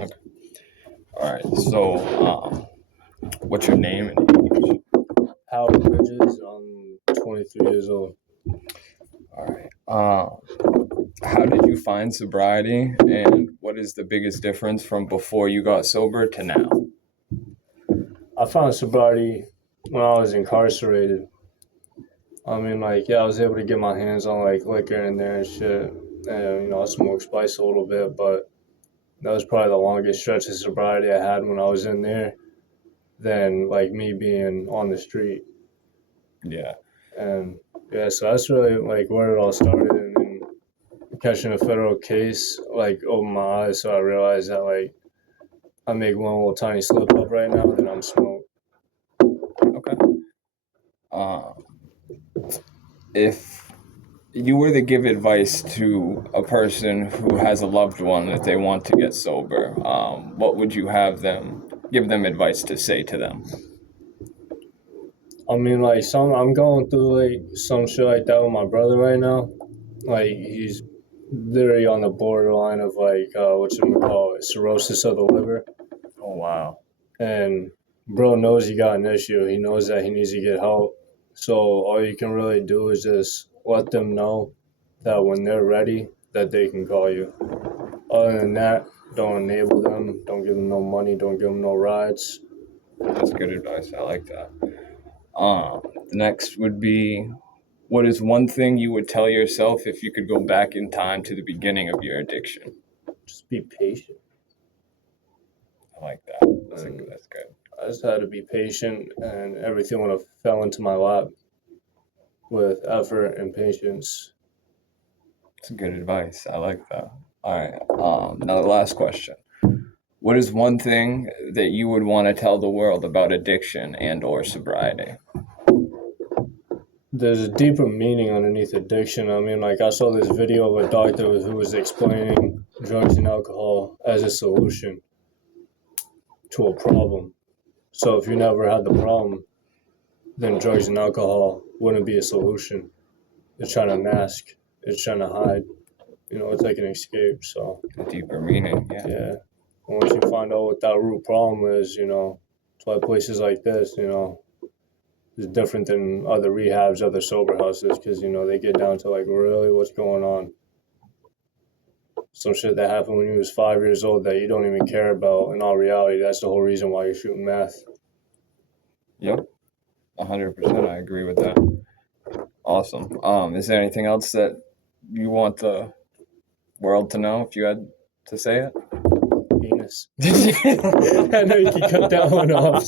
Okay. All right. So, what's your name and age? Howie Bridges. I'm 23 years old. All right. How did you find sobriety, and what is the biggest difference from before you got sober to now? I found sobriety when I was incarcerated. I mean, like, yeah, I was able to get my hands on like liquor in there and shit. And, I smoked spice a little bit, but that was probably the longest stretch of sobriety I had when I was in there than like me being on the street. Yeah. And yeah, so that's really like where it all started. And then catching a federal case like opened my eyes, so I realized that like I make one little tiny slip up right now, then I'm smoked. Okay. Um, if you were to give advice to a person who has a loved one that they want to get sober, what would you have them give them advice to say to them? I mean, like I'm going through like some shit like that with my brother right now. Like he's literally on the borderline of like what you call it, cirrhosis of the liver, Oh wow. and bro knows he got an issue. He knows that he needs to get help. So all you can really do is just let them know that when they're ready, that they can call you. Other than that, don't enable them. Don't give them no money. Don't give them no rides. That's good advice. I like that. The next would be, what is one thing you would tell yourself if you could go back in time to the beginning of your addiction? Just be patient. I like that. That's good. I just had to be patient, and everything would have fell into my lap with effort and patience. That's good advice. I like that. All right. Now the last question. What is one thing that you would want to tell the world about addiction and or sobriety? There's a deeper meaning underneath addiction. I mean, like I saw this video of a doctor who was explaining drugs and alcohol as a solution to a problem. So if you never had the problem, then drugs and alcohol wouldn't be a solution. It's trying to mask. It's trying to hide. It's like an escape. So A deeper meaning, yeah. yeah, once you find out what that root problem is, it's why places like this, is different than other rehabs, other sober houses, because they get down to like really what's going on. Some shit that happened when you was 5 years old that you don't even care about. In all reality, that's the whole reason why you're shooting meth. Yep. 100%. I agree with that. Awesome. Is there anything else that you want the world to know if you had to say it? Penis. I know you can cut that one off.